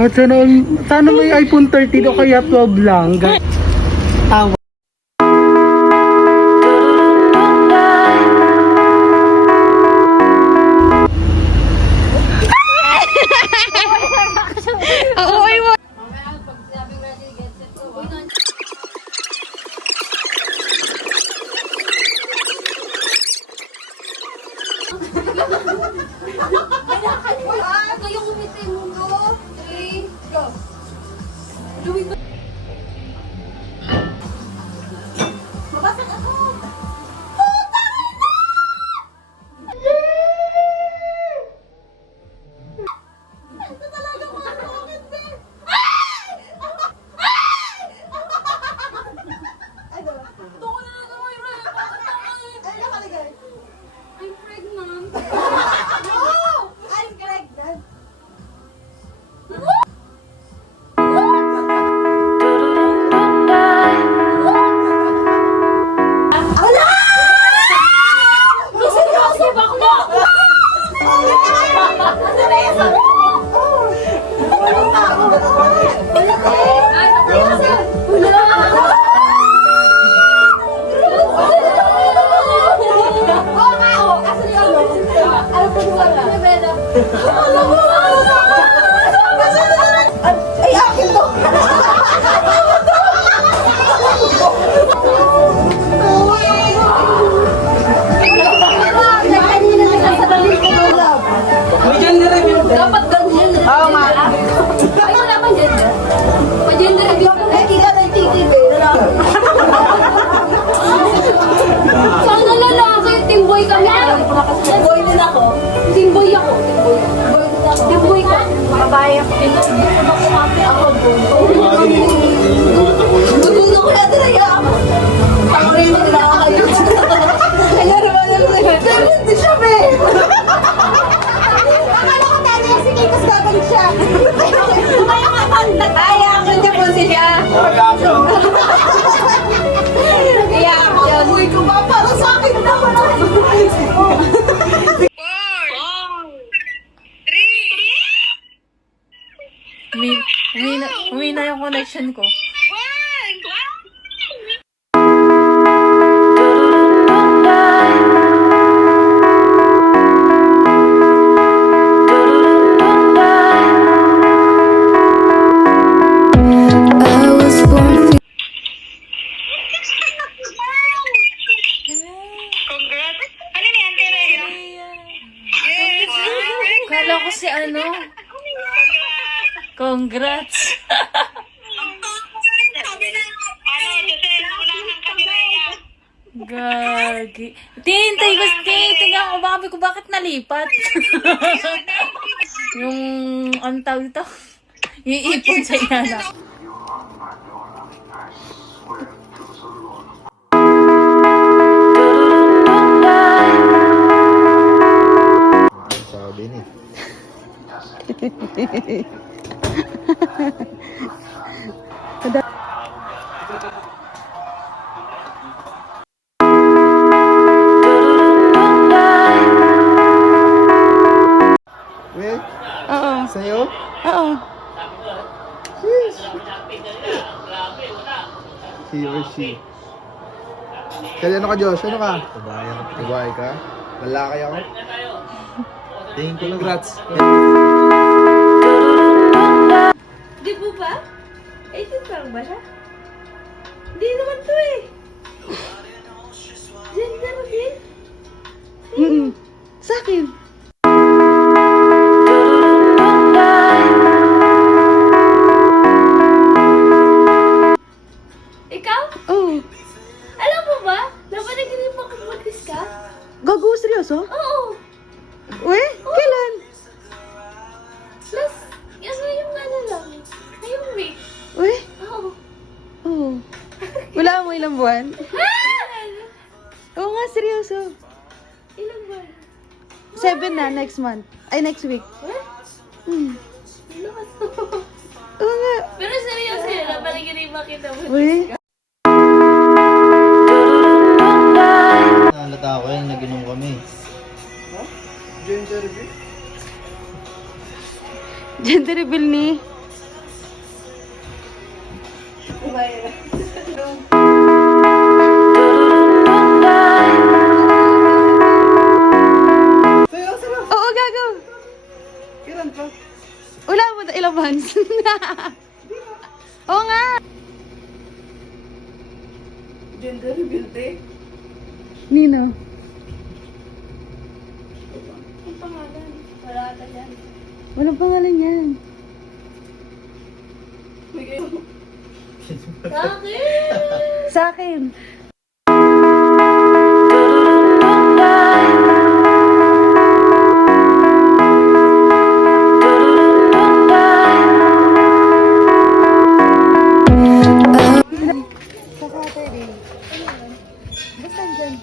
God, sana may iPhone 13 o kaya 12 lang. God. Tawa. Kayo kumiti mo. 2, 3, go. Louis ko. Mabasag ako. Ito talaga mga rocket eh. Ano? Tungo na lang ako yung rocket. Ano nakalagay? I'm pregnant. No! I'm pregnant. Ala! Seryoso ba ako? Seryoso? Ay, akin to! May gender reveal din. Dapat ganyan. Oo nga. Ay, wala pa gender. Pa-gender reveal. Nakikita na yung TTV. Sana lalaki. Teamboy kami. Teamboy din ako. Teamboy ako. Teamboy ka. Babae ako. Ako. Gugulo ko natin na yan. Ako rin yung nakakayos. Kaya naman yung hindi siya, be. Akala ko dati yung si Kikos gagawin siya. Kaya nga kaya ako niya po siya. Kaya ako yun. Uy, ko ba para sa akin naman? 4, 3. Umina yung connection ko. Kala ko si ano? Congrats! Gagi. Tintay ko, tingnan ko, bakit nalipat? Yung, ang tawag ito? Yung ipon sa inana. Sabi ni. Wait. Oo. Sa'yo? Oo. He or she? Kaya ano ka, Josh? Ano ka? Babae ka? Lalaki ako? Tingin ko lang. Congrats. Di po ba? 18 pa lang ba siya? Hindi naman to eh. Gender reveal? Sa akin. Ikaw? Oo. Alam mo ba? Dapat naging mag-kiss ka? Gago, seryoso? Oo. Uy, kailan? Plus, yung ano lang. Ngayong week. Uy, Oo. oo. Wala mo ilang buwan? Oo nga, seryoso. Ilan ba? 7 na, next month. Ay, next week. What? Hmm. Lakas mo. Oo nga. Pero seryoso yun, napanaginip kita mo. Uy. Nalata ko yan, nag-inom kami. Gender reveal ni Oo, gago. Kailan pa? Wala mo na ilang months. Oo nga. Gender reveal day. Nino. Ang pangalan. Wala ka dyan. Walang pangalan yan. Sa akin. Sa Saturday. Basta dyan.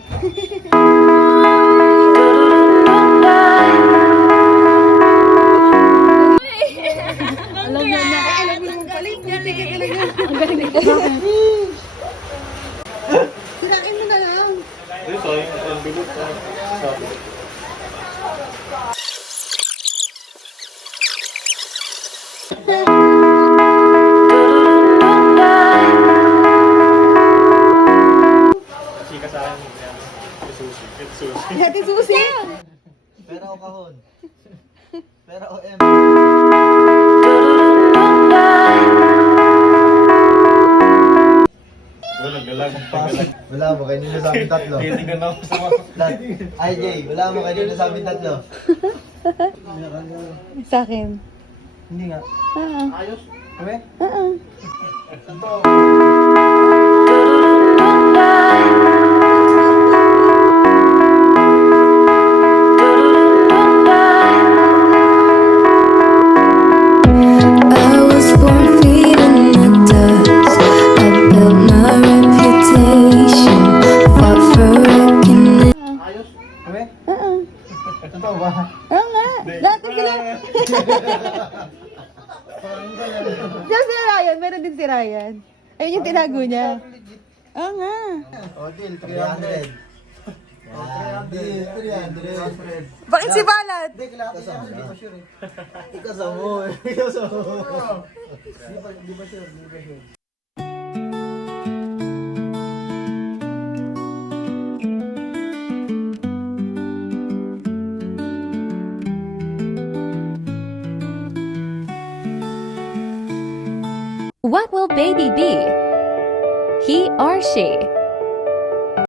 Alam niya na. Alam mo yung palit. Hindi ka talaga. Ang galing. Sirain mo na lang. Hati susi. Pera o kahon? Pera o M? Wala mo, kanina sa amin tatlo. Ay, Jay, wala mo kanina sa amin tatlo. Sa akin. Hindi nga. Ayos? Kami? I was born feeding the dust. I built my reputation. Fought for recognition. Ayos? Kami? Totoo ba? Oo nga. Dati sila. Diyan si Ryan. Meron din si Ryan. Ayun yung tinago niya. Oo nga. O, deal, 300. Deal, 300. Bakit si Balat? Hindi, kailangan hindi pa sure eh. Ikasamo. Ikasamo. Di ba sure? Di ba sure? What will baby be? He or she?